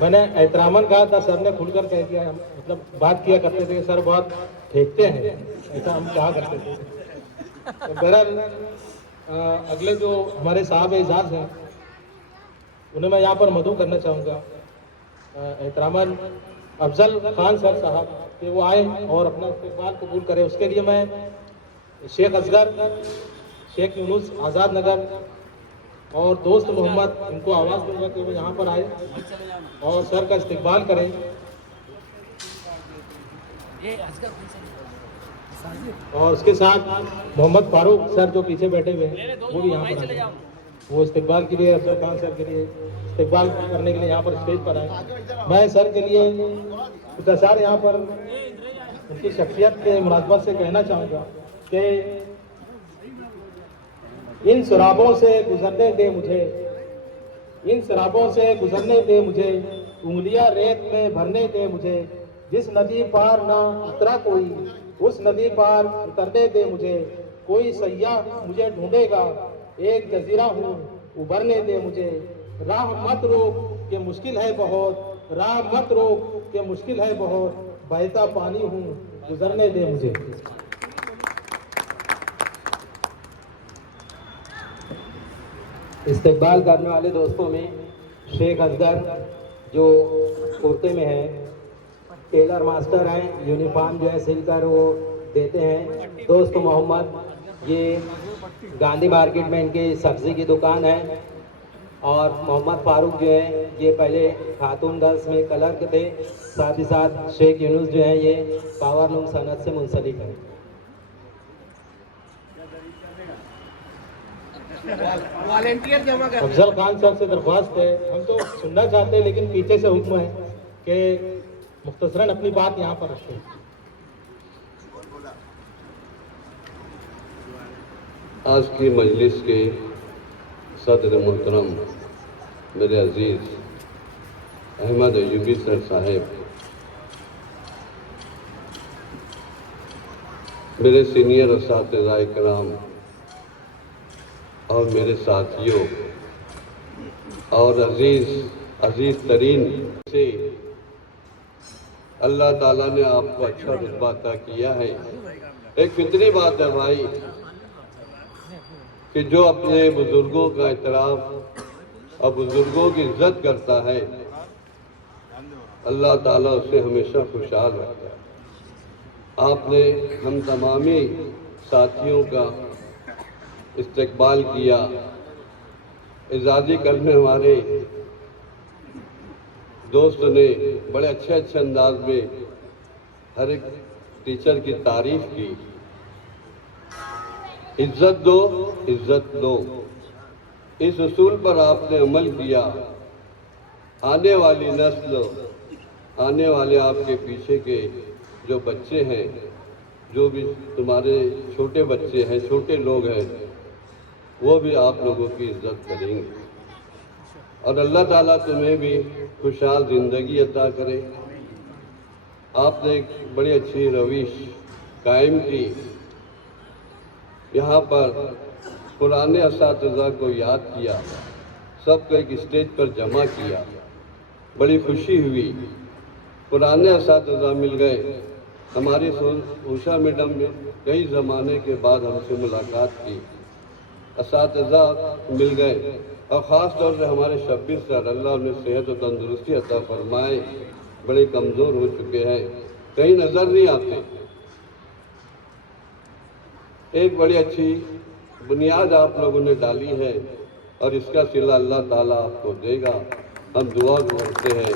میں نے احتراماً کہا تھا، سر نے کھل کر کہہ دیا، مطلب بات کیا کرتے تھے کہ سر بہت پھینکتے ہیں، ایسا ہم کہا کرتے تھے۔ بہرحال اگلے جو ہمارے صاحب اعزاز ہیں انہیں میں یہاں پر مدعو کرنا چاہوں گا، احتراماً افضل خان سر صاحب، کہ وہ آئے اور اپنا استقبال قبول کرے۔ اس کے لیے میں شیخ اصغر، شیخ یونس آزاد نگر اور دوست محمد ان کو آواز دوں گا کہ وہ یہاں پر آئے اور سر کا استقبال کریں۔ اور اس کے ساتھ محمد فاروق سر جو پیچھے بیٹھے ہوئے ہیں وہ بھی یہاں پر آئے، وہ استقبال کے لیے افضل خان سر کے لیے استقبال کرنے کے لیے یہاں پر اسٹیج پر آئے۔ میں سر کے لیے کچھ اشعار یہاں پر ان کی شخصیت کے مناسبت سے کہنا چاہوں گا کہ ان سرابوں سے گزرنے دے مجھے، ان سرابوں سے گزرنے دے مجھے، انگلیاں ریت میں بھرنے دے مجھے، جس ندی پار نہ اترا کوئی اس ندی پار اترنے دے مجھے، کوئی سیاح مجھے ڈھونڈے گا ایک جزیرہ ہوں ابھرنے دے مجھے، راہ مت روک کہ مشکل ہے بہت، راہ مت روک کہ مشکل ہے بہت، بہتا پانی ہوں گزرنے دے مجھے۔ استقبال کرنے والے دوستوں میں شیخ اصغر جو کرتے میں ہے، ٹیلر ماسٹر ہیں، یونیفارم جو ہے سل کر وہ دیتے ہیں۔ دوست محمد یہ گاندھی مارکیٹ میں ان کی سبزی کی دکان ہے، اور محمد فاروق جو ہے یہ پہلے خاتون گرلس میں کلرک تھے، ساتھ ہی ساتھ شیخ یونس جو ہے یہ پاور لوم صنعت سے منسلک ہے۔ افضل خان صاحب سے درخواست ہے، ہم تو سننا چاہتے ہیں لیکن پیچھے سے حکم ہے کہ مختصراً اپنی بات یہاں پر رکھیں۔ آج کی مجلس کے صدر محترم میرے عزیز احمد ایوبی سر صاحب، میرے سینئر اساتذہ کرام اور میرے ساتھیوں اور عزیز ترین سے، اللہ تعالیٰ نے آپ کو اچھا رتبہ عطا کیا ہے۔ ایک فطری بات ہے بھائی کہ جو اپنے بزرگوں کا احترام اور بزرگوں کی عزت کرتا ہے اللہ تعالیٰ اسے ہمیشہ خوشحال رکھتا ہے۔ آپ نے ہم تمامی ساتھیوں کا استقبال کیا، اعزازی کرنے ہمارے دوست نے بڑے اچھے انداز میں ہر ایک ٹیچر کی تعریف کی۔ عزت دو، عزت دو، اس اصول پر آپ نے عمل کیا۔ آنے والی نسل، آنے والے آپ کے پیچھے کے جو بچے ہیں، جو بھی تمہارے چھوٹے بچے ہیں، چھوٹے لوگ ہیں، وہ بھی آپ لوگوں کی عزت کریں گے، اور اللہ تعالیٰ تمہیں بھی خوشحال زندگی عطا کرے۔ آپ نے ایک بڑی اچھی روش قائم کی، یہاں پر پرانے اساتذہ کو یاد کیا، سب کو ایک اسٹیج پر جمع کیا، بڑی خوشی ہوئی۔ پرانے اساتذہ مل گئے، ہماری اوشا میڈم نے کئی زمانے کے بعد ہم سے ملاقات کی، اساتذہ مل گئے، اور خاص طور سے ہمارے شبیر سر، اللہ انہیں صحت و تندرستی عطا فرمائے، بڑے کمزور ہو چکے ہیں، کہیں نظر نہیں آتے۔ ایک بڑی اچھی بنیاد آپ لوگوں نے ڈالی ہے، اور اس کا صلہ اللہ تعالیٰ آپ کو دے گا۔ ہم دعا کرتے ہیں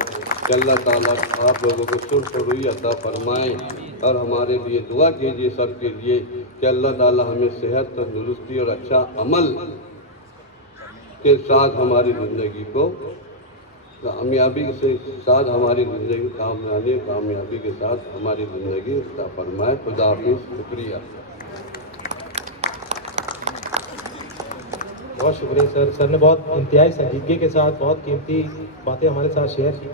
کہ اللہ تعالیٰ آپ لوگوں کو سرخ روئی عطا فرمائے، اور ہمارے لیے دعا کیجیے سب کے لیے کہ اللہ تعالیٰ ہمیں صحت، تندرستی اور اچھا عمل کے ساتھ ہماری زندگی کو کامیابی کے ساتھ ہماری زندگی کامیابی کے ساتھ ہماری زندگی عطا فرمائے۔ خدا حافظ، شکریہ۔ بہت شکریہ سر، سر نے بہت انتہائی سنجیدگی کے ساتھ بہت قیمتی باتیں ہمارے ساتھ شیئر کی۔